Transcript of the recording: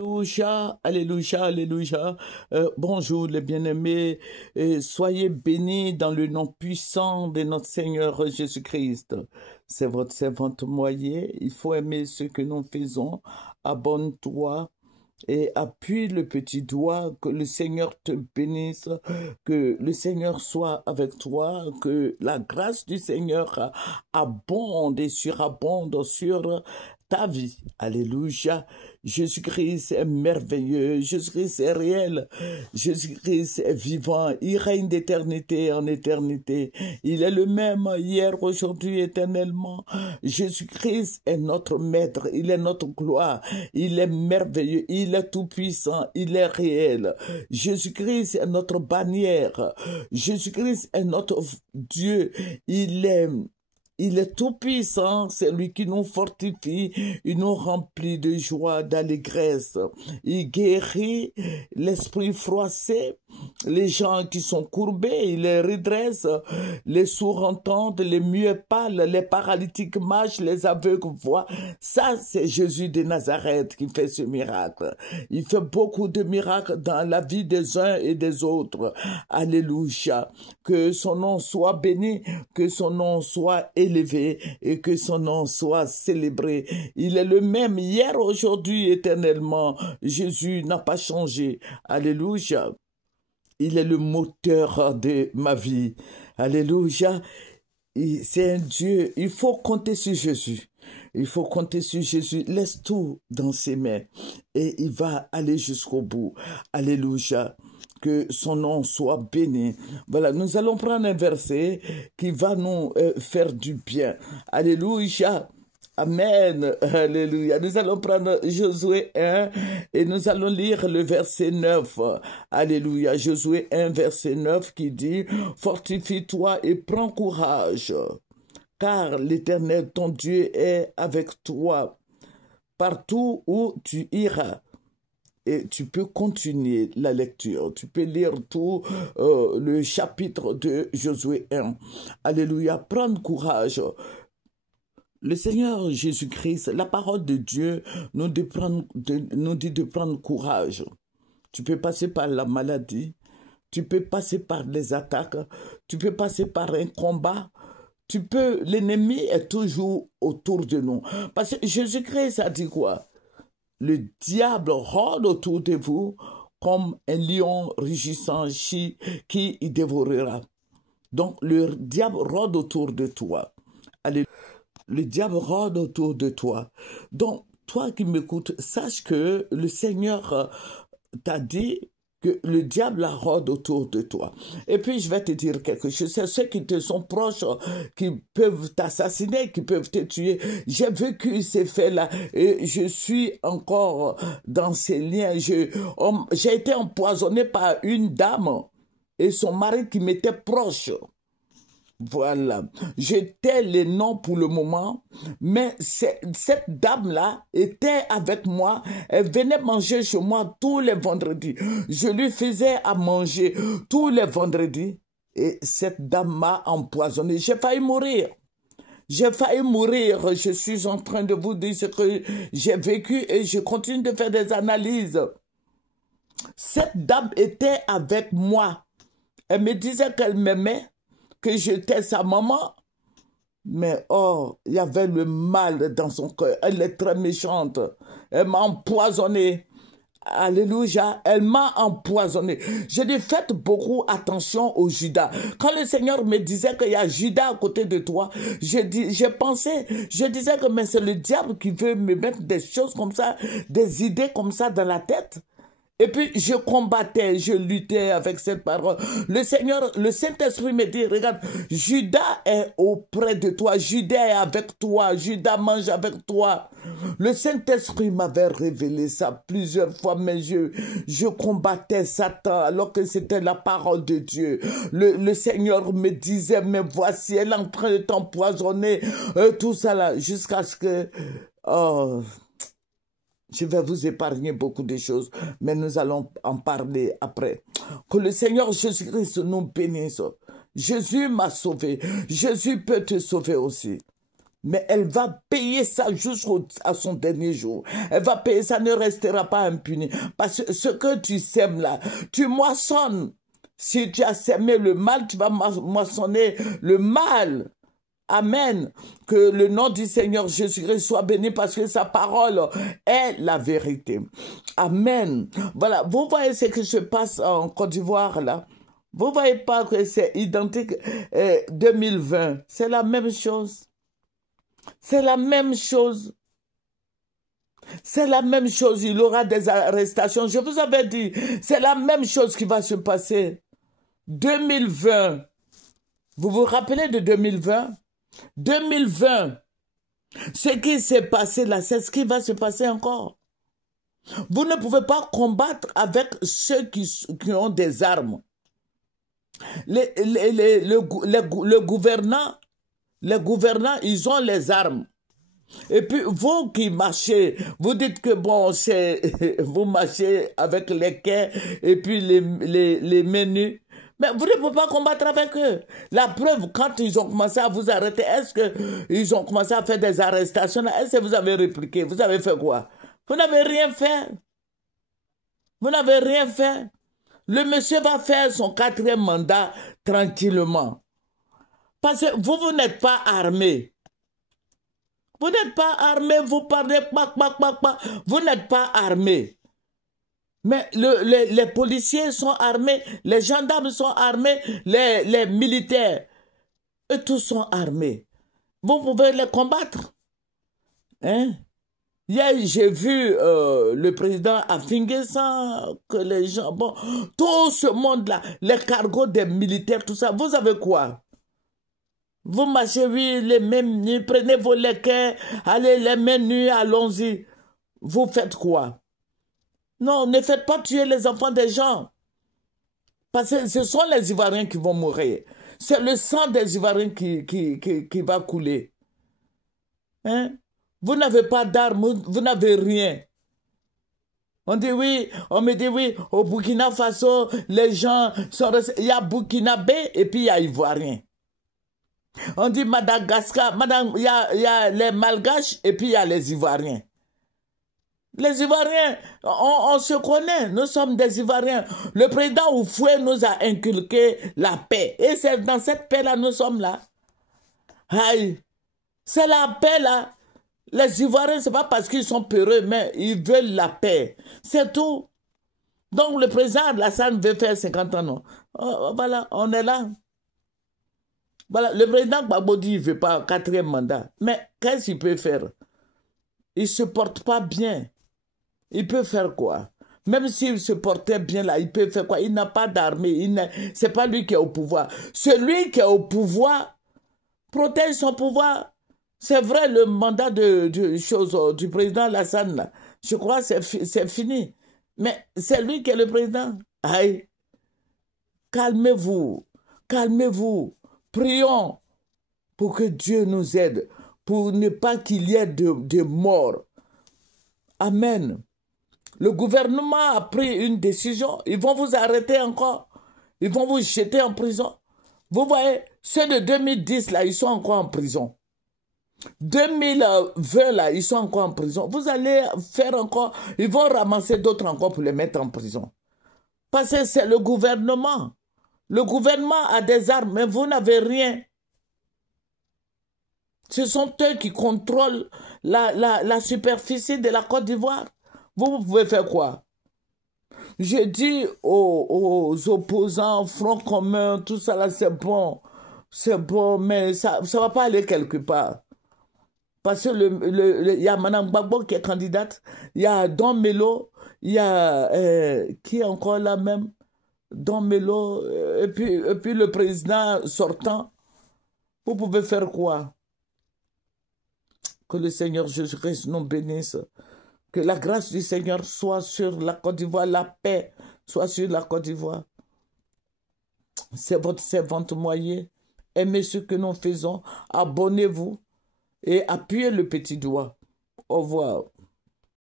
Alléluia, alléluia, alléluia. Bonjour les bien-aimés, soyez bénis dans le nom puissant de notre Seigneur Jésus-Christ. C'est votre servante Moyer, il faut aimer ce que nous faisons, abonne-toi et appuie le petit doigt, que le Seigneur te bénisse, que le Seigneur soit avec toi, que la grâce du Seigneur abonde et surabonde sur ta vie. Alléluia. Jésus-Christ est merveilleux, Jésus-Christ est réel, Jésus-Christ est vivant, il règne d'éternité en éternité. Il est le même hier, aujourd'hui, éternellement. Jésus-Christ est notre maître, il est notre gloire, il est merveilleux, il est tout-puissant, il est réel. Jésus-Christ est notre bannière, Jésus-Christ est notre Dieu, il est tout puissant, c'est lui qui nous fortifie, il nous remplit de joie, d'allégresse. Il guérit l'esprit froissé, les gens qui sont courbés, il les redresse, les sourds entendent, les muets parlent, les paralytiques marchent, les aveugles voient. Ça, c'est Jésus de Nazareth qui fait ce miracle. Il fait beaucoup de miracles dans la vie des uns et des autres. Alléluia. Que son nom soit béni, que son nom soit élevé et que son nom soit célébré. Il est le même hier, aujourd'hui, éternellement. Jésus n'a pas changé. Alléluia. Il est le moteur de ma vie. Alléluia. C'est un Dieu. Il faut compter sur Jésus. Il faut compter sur Jésus. Laisse tout dans ses mains et il va aller jusqu'au bout. Alléluia. Que son nom soit béni. Voilà, nous allons prendre un verset qui va nous faire du bien. Alléluia. Amen. Alléluia. Nous allons prendre Josué 1 et nous allons lire le verset 9. Alléluia. Josué 1, verset 9 qui dit « Fortifie-toi et prends courage, car l'Éternel, ton Dieu, est avec toi partout où tu iras. » Et tu peux continuer la lecture. Tu peux lire tout le chapitre de Josué 1. Alléluia. Prends courage. Le Seigneur Jésus-Christ, la parole de Dieu nous dit de prendre courage. Tu peux passer par la maladie. Tu peux passer par les attaques. Tu peux passer par un combat. L'ennemi est toujours autour de nous. Parce que Jésus-Christ a dit quoi? Le diable rôde autour de vous comme un lion rugissant qui y dévorera. Donc, le diable rôde autour de toi. Allez, le diable rôde autour de toi. Donc, toi qui m'écoutes, sache que le Seigneur t'a dit que le diable rôde autour de toi. Et puis, je vais te dire quelque chose. C'est ceux qui te sont proches, qui peuvent t'assassiner, qui peuvent te tuer. J'ai vécu ces faits-là et je suis encore dans ces liens. J'ai été empoisonné par une dame et son mari qui m'était proche. Voilà, je tais les noms pour le moment, mais cette dame-là était avec moi, elle venait manger chez moi tous les vendredis. Je lui faisais à manger tous les vendredis et cette dame m'a empoisonné. J'ai failli mourir. J'ai failli mourir. Je suis en train de vous dire ce que j'ai vécu et je continue de faire des analyses. Cette dame était avec moi. Elle me disait qu'elle m'aimait, que j'étais sa maman, mais oh, il y avait le mal dans son cœur. Elle est très méchante. Elle m'a empoisonné. Alléluia, elle m'a empoisonné. Je dis, faites beaucoup attention au Judas. Quand le Seigneur me disait qu'il y a Judas à côté de toi, je disais que mais c'est le diable qui veut me mettre des choses comme ça, des idées comme ça dans la tête. Et puis, je combattais, je luttais avec cette parole. Le Seigneur, le Saint-Esprit me dit, regarde, Judas est auprès de toi, Judas est avec toi, Judas mange avec toi. Le Saint-Esprit m'avait révélé ça plusieurs fois, mais je combattais Satan alors que c'était la parole de Dieu. Le Seigneur me disait, mais voici, elle est en train de t'empoisonner, tout ça là, jusqu'à ce que... Oh, je vais vous épargner beaucoup de choses, mais nous allons en parler après. Que le Seigneur Jésus-Christ nous bénisse. Jésus m'a sauvé. Jésus peut te sauver aussi. Mais elle va payer ça jusqu'à son dernier jour. Elle va payer, ça ne restera pas impuni. Parce que ce que tu sèmes là, tu moissonnes. Si tu as sémé le mal, tu vas moissonner le mal. Amen. Que le nom du Seigneur Jésus-Christ soit béni parce que sa parole est la vérité. Amen. Voilà, vous voyez ce qui se passe en Côte d'Ivoire là. Vous voyez pas que c'est identique 2020. C'est la même chose. C'est la même chose. C'est la même chose. Il y aura des arrestations. Je vous avais dit, c'est la même chose qui va se passer. 2020. Vous vous rappelez de 2020? 2020. Ce qui s'est passé là, c'est ce qui va se passer encore. Vous ne pouvez pas combattre avec ceux qui ont des armes. Le gouvernant, les gouvernants, ils ont les armes. Et puis, vous qui marchez, vous dites que bon, vous marchez avec les quais et puis les menus. Mais vous ne pouvez pas combattre avec eux. La preuve, quand ils ont commencé à vous arrêter, est-ce qu'ils ont commencé à faire des arrestations? Est-ce que vous avez répliqué? Vous avez fait quoi? Vous n'avez rien fait. Vous n'avez rien fait. Le monsieur va faire son 4e mandat tranquillement. Parce que vous n'êtes pas armé. Vous n'êtes pas armé, vous parlez, vous n'êtes pas armé. Mais les policiers sont armés, les gendarmes sont armés, les militaires, eux tous sont armés. Vous pouvez les combattre. Hein? Hier, j'ai vu le président Afingessa, que les gens, bon, tout ce monde-là, les cargos des militaires, tout ça, vous avez quoi? Vous marchez, oui, les mêmes nuits, prenez vos léquins, allez les mêmes nuits, allons-y. Vous faites quoi? Non, ne faites pas tuer les enfants des gens. Parce que ce sont les Ivoiriens qui vont mourir. C'est le sang des Ivoiriens qui va couler. Hein? Vous n'avez pas d'armes, vous n'avez rien. On dit oui, on me dit oui, au Burkina Faso, les gens sont restés. Il y a Burkinabé et puis il y a Ivoiriens. On dit Madagascar, il y a les Malgaches et puis il y a les Ivoiriens. Les Ivoiriens, on se connaît, nous sommes des Ivoiriens. Le président Oufoué nous a inculqué la paix. Et c'est dans cette paix-là, nous sommes là. Aïe, c'est la paix là. Les Ivoiriens, ce n'est pas parce qu'ils sont peureux, mais ils veulent la paix. C'est tout. Donc le président Alassane veut faire 50 ans, non. Oh, voilà, on est là. Voilà, le président Gbagbo dit qu'il ne veut pas 4e mandat. Mais qu'est-ce qu'il peut faire? Il ne se porte pas bien. Il peut faire quoi? Même s'il se portait bien là, il peut faire quoi? Il n'a pas d'armée. Ce n'est pas lui qui est au pouvoir. Celui qui est au pouvoir protège son pouvoir. C'est vrai, le mandat du président Alassane, là, je crois que c'est fini. Mais c'est lui qui est le président. Aïe, calmez-vous. Calmez-vous. Prions pour que Dieu nous aide, pour ne pas qu'il y ait de morts. Amen. Le gouvernement a pris une décision. Ils vont vous arrêter encore. Ils vont vous jeter en prison. Vous voyez, ceux de 2010, là, ils sont encore en prison. 2020, là, ils sont encore en prison. Vous allez faire encore... Ils vont ramasser d'autres encore pour les mettre en prison. Parce que c'est le gouvernement. Le gouvernement a des armes, mais vous n'avez rien. Ce sont eux qui contrôlent la superficie de la Côte d'Ivoire. Vous pouvez faire quoi? Je dis aux opposants, Front commun, tout ça là, c'est bon. C'est bon, mais ça ne va pas aller quelque part. Parce que y a Mme Gbagbo qui est candidate, il y a Don Melo, il y a... qui est encore là même? Don Melo, et puis le président sortant. Vous pouvez faire quoi? Que le Seigneur Jésus-Christ nous bénisse. Que la grâce du Seigneur soit sur la Côte d'Ivoire, la paix soit sur la Côte d'Ivoire. C'est votre servante Moyer. Aimez ce que nous faisons. Abonnez-vous et appuyez le petit doigt. Au revoir.